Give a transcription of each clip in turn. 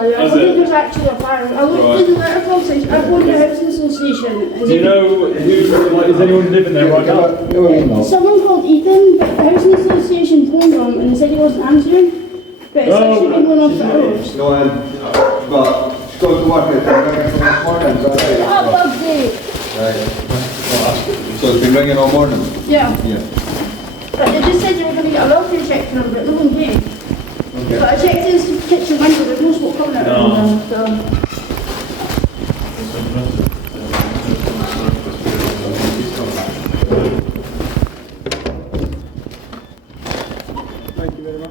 I don't think there's actually a fire. I looked in the letter conversation. I phoned the housing association. Do you know who, like, is anyone living there right now? Someone called Ethan, but the housing association phoned him and they said he wasn't answering. But it's actually been going on for hours. No, but go to work at this morning. Oh, Bugsy! Right. So it's been ringing all morning? Yeah. Yeah. But they just said they were going to get a welfare check for him, but no one came. Okay. But I checked his kitchen window, there's no smoke coming out of the window, so... Thank you very much.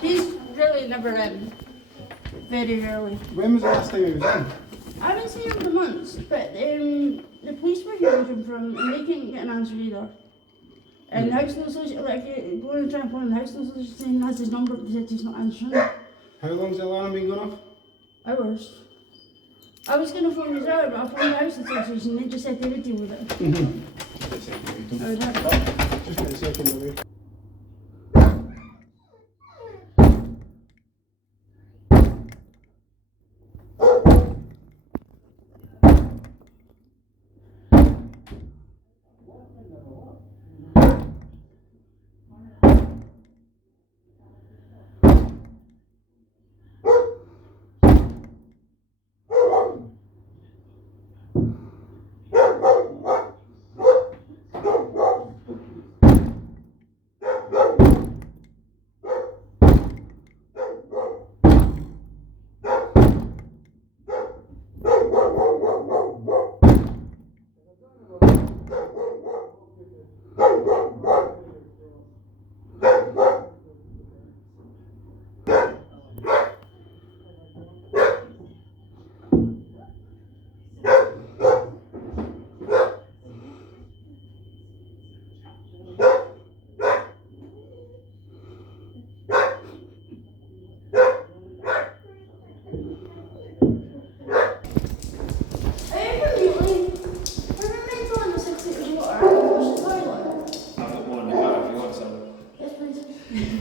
He's really never in. Very rarely. When was the last time he was in? I haven't seen him for months, but the police were here looking for him and they couldn't get an answer either. And the housing association, like, going and trying to phone the housing association saying that's his number, but they said he's not answering. How long's the alarm been going off? Hours. I was going to phone his hour, but I phoned the housing association and they just said they would deal with it. I would have to. Just get a second away.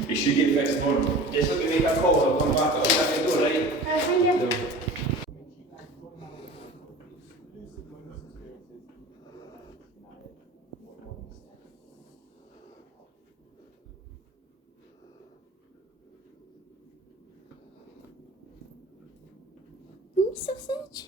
It should get fixed tomorrow. Just let me make a call, I'll come back, I'll shut the door, right? Thank you. Sausage.